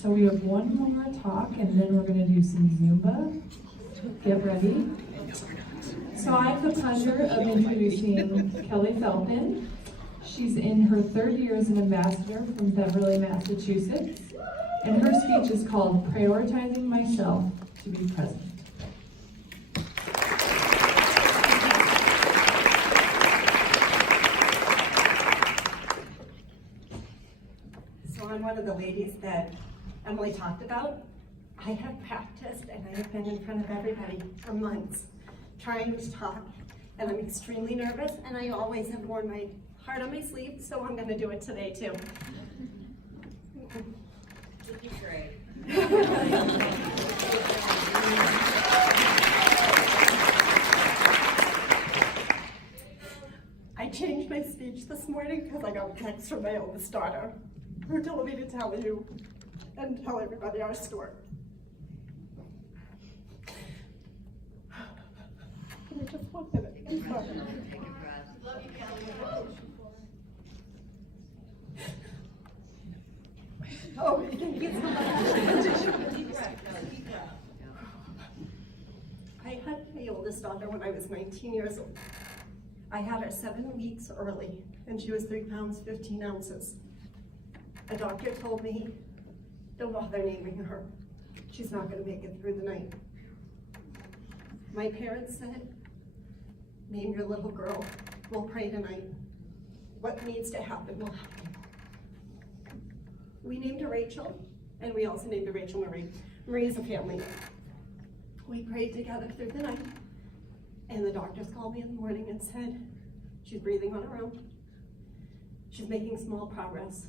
So we have one more talk and then we're going to do some Zumba. Get ready. So I have the pleasure of introducing Kelly Pheulpin. She's in her 3rd year as an ambassador from Beverly, Massachusetts. And her speech is called Prioritizing Myself to Be Present. So I'm one of the ladies that Emily talked about. I have practiced and I have been in front of everybody for months trying to talk, and I'm extremely nervous, and I always have worn my heart on my sleeve, so I'm going to do it today too. Great. I changed my speech this morning because I got a text from my oldest daughter who told me to tell you and tell everybody our story. Give me just 1 minute. I'm sorry. Take a breath. Love you, Kelly. Oh, you can get Deep breath, Kelly. Deep breath. I had my oldest daughter when I was 19 years old. I had her 7 weeks early, and she was 3 pounds, 15 ounces. A doctor told me, don't bother naming her. She's not gonna make it through the night. My parents said, name your little girl. We'll pray tonight. What needs to happen will happen. We named her Rachel, and we also named her Rachel Marie. Marie's a family name. We prayed together through the night, and the doctors called me in the morning and said, she's breathing on her own. She's making small progress.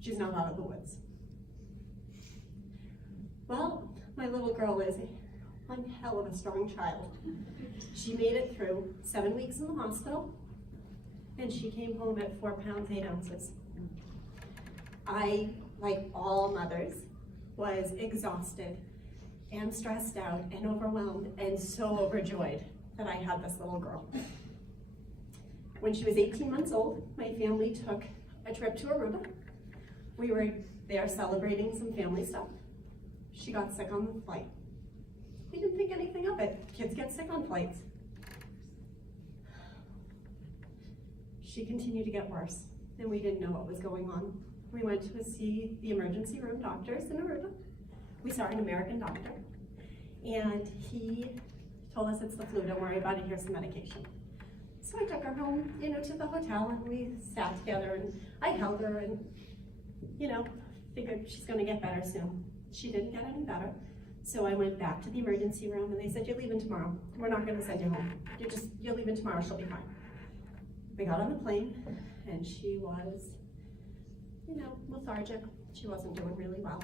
She's not out of the woods. Well, my little girl is one hell of a strong child. She made it through 7 weeks in the hospital, and she came home at 4 pounds, 8 ounces. I, like all mothers, was exhausted and stressed out and overwhelmed and so overjoyed that I had this little girl. When she was 18 months old, my family took a trip to Aruba. We were there celebrating some family stuff. She got sick on the flight. We didn't think anything of it. Kids get sick on flights. She continued to get worse, and we didn't know what was going on. We went to see the emergency room doctors in Aruba. We saw an American doctor, and he told us it's the flu, don't worry about it, here's some medication. So I took her home, to the hotel, and we sat together, and I held her, and, figured she's gonna get better soon. She didn't get any better. So I went back to the emergency room, and they said, you're leaving tomorrow. We're not gonna send you home. You're leaving tomorrow, she'll be fine. We got on the plane, and she was, lethargic. She wasn't doing really well.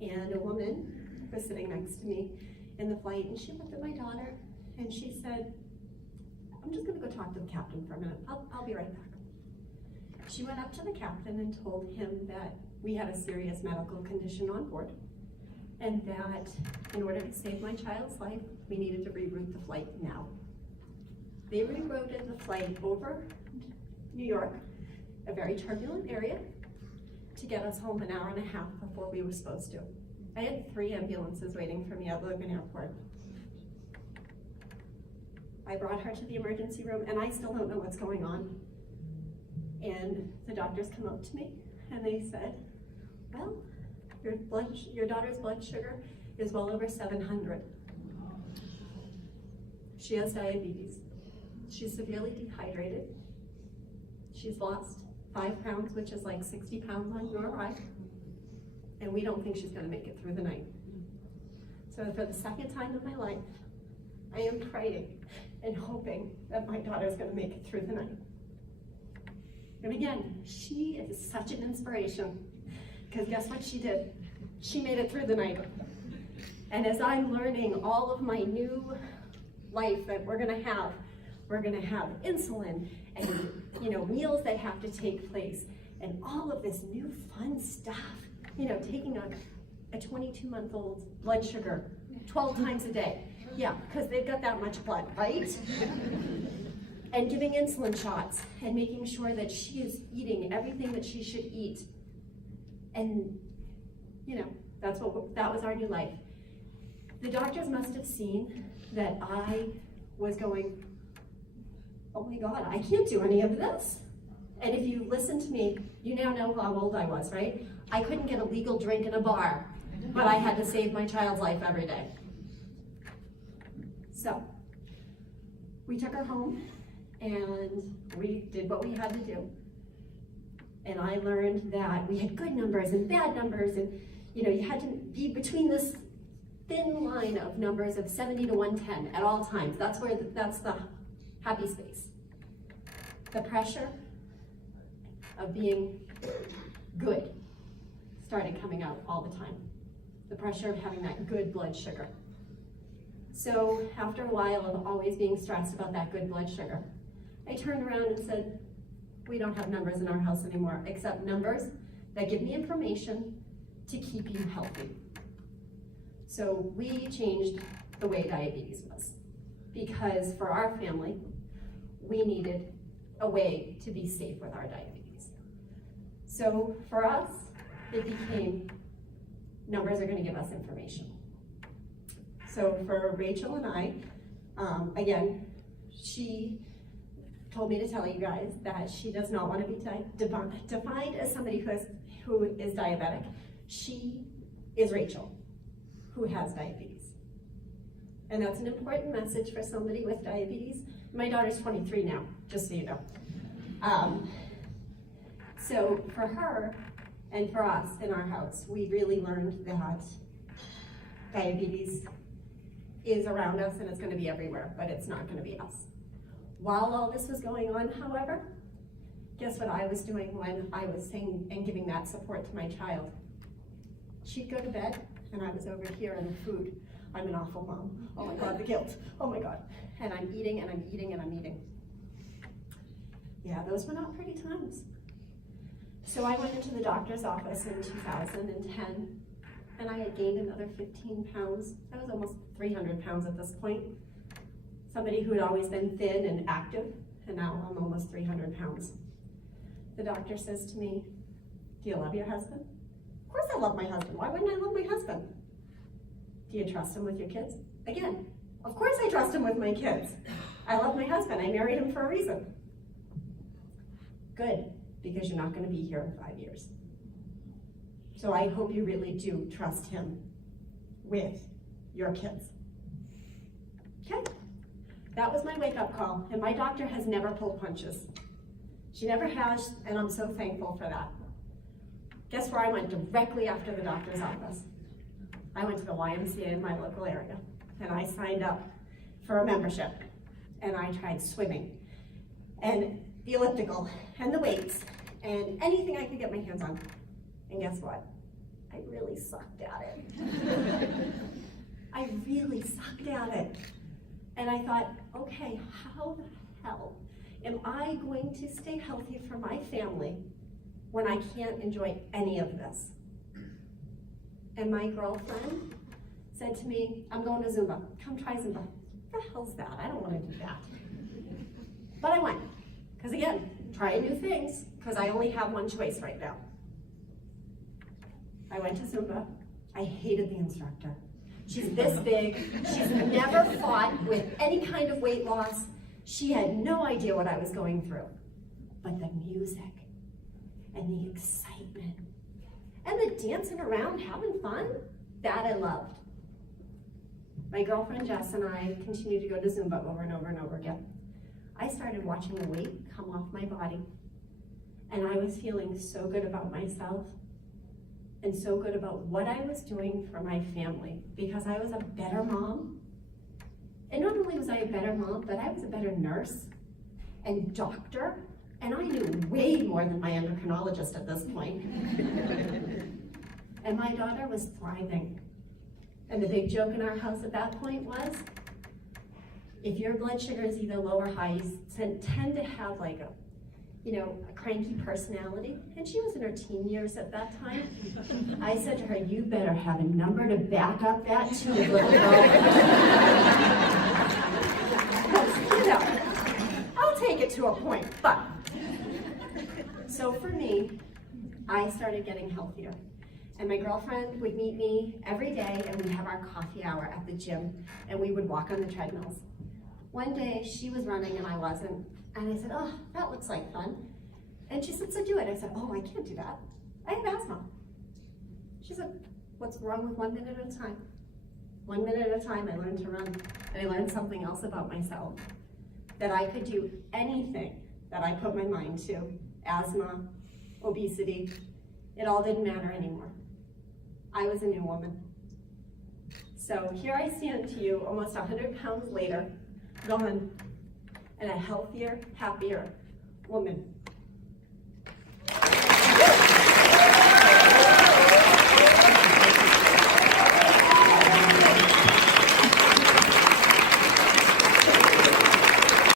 And a woman was sitting next to me in the flight, and she looked at my daughter, and she said, I'm just gonna go talk to the captain for a minute. I'll be right back. She went up to the captain and told him that we had a serious medical condition on board, and that in order to save my child's life, we needed to reroute the flight now. They rerouted the flight over New York, a very turbulent area, to get us home an hour and a half before we were supposed to. I had 3 ambulances waiting for me at Logan Airport. I brought her to the emergency room, and I still don't know what's going on. And the doctors come up to me, and they said, well, your daughter's blood sugar is well over 700. She has diabetes. She's severely dehydrated. She's lost 5 pounds, which is like 60 pounds on your ride. And we don't think she's gonna make it through the night. So for the 2nd time in my life, I am praying and hoping that my daughter's gonna make it through the night. And again, she is such an inspiration, because guess what she did? She made it through the night. And as I'm learning all of my new life that we're gonna have insulin and meals that have to take place and all of this new fun stuff. Taking a 22-month-old blood sugar 12 times a day. Yeah, because they've got that much blood, right? And giving insulin shots and making sure that she is eating everything that she should eat. And you know, that was our new life. The doctors must have seen that I was going, oh my God, I can't do any of this. And if you listen to me, you now know how old I was, right? I couldn't get a legal drink in a bar, but I had to save my child's life every day. So, we took her home and we did what we had to do. And I learned that we had good numbers and bad numbers, and you know, you had to be between this thin line of numbers of 70 to 110 at all times. That's the happy space. The pressure of being good started coming out all the time. The pressure of having that good blood sugar. So after a while of always being stressed about that good blood sugar, I turned around and said, we don't have numbers in our house anymore, except numbers that give me information to keep you healthy. So we changed the way diabetes was, because for our family, we needed a way to be safe with our diabetes. So for us, it became numbers are going to give us information. So for Rachel and I, again, she told me to tell you guys that she does not want to be defined as somebody who is diabetic. She is Rachel, who has diabetes. And that's an important message for somebody with diabetes. My daughter's 23 now, just so you know. So for her and for us in our house, we really learned that diabetes is around us and it's going to be everywhere, but it's not going to be us. While all this was going on, however, guess what I was doing when I was saying and giving that support to my child? She'd go to bed and I was over here in the food. I'm an awful mom. Oh my God, the guilt. Oh my God. And I'm eating and I'm eating and I'm eating. Yeah, those were not pretty times. So I went into the doctor's office in 2010 and I had gained another 15 pounds. I was almost 300 pounds at this point. Somebody who had always been thin and active, and now I'm almost 300 pounds. The doctor says to me, do you love your husband? Of course I love my husband. Why wouldn't I love my husband? Do you trust him with your kids? Again, of course I trust him with my kids. I love my husband. I married him for a reason. Good, because you're not going to be here in 5 years. So I hope you really do trust him with your kids. Okay? That was my wake-up call, and my doctor has never pulled punches. She never has, and I'm so thankful for that. Guess where I went directly after the doctor's office? I went to the YMCA in my local area, and I signed up for a membership, and I tried swimming, and the elliptical, and the weights, and anything I could get my hands on. And guess what? I really sucked at it. I really sucked at it. And I thought, okay, how the hell am I going to stay healthy for my family when I can't enjoy any of this? And my girlfriend said to me, I'm going to Zumba. Come try Zumba. What the hell's that? I don't want to do that. But I went. Because again, trying new things, because I only have one choice right now. I went to Zumba. I hated the instructor. She's this big. She's never fought with any kind of weight loss. She had no idea what I was going through. But the music and the excitement and the dancing around, having fun, that I loved. My girlfriend Jess and I continued to go to Zumba over and over and over again. I started watching the weight come off my body, and I was feeling so good about myself and so good about what I was doing for my family, because I was a better mom. And not only was I a better mom, but I was a better nurse and doctor, and I knew way more than my endocrinologist at this point. And my daughter was thriving. And the big joke in our house at that point was, if your blood sugar is either low or high, you tend to have like a cranky personality. And she was in her teen years at that time. I said to her, you better have a number to back up that too, little girl. I'll take it to a point, but. So for me, I started getting healthier. And my girlfriend would meet me every day and we'd have our coffee hour at the gym and we would walk on the treadmills. One day she was running and I wasn't. And I said, oh, that looks like fun. And she said, so do it. I said, oh, I can't do that. I have asthma. She said, what's wrong with 1 minute at a time? 1 minute at a time, I learned to run. And I learned something else about myself, that I could do anything that I put my mind to. Asthma, obesity, it all didn't matter anymore. I was a new woman. So here I stand to you almost 100 pounds later, gone, and a healthier, happier woman.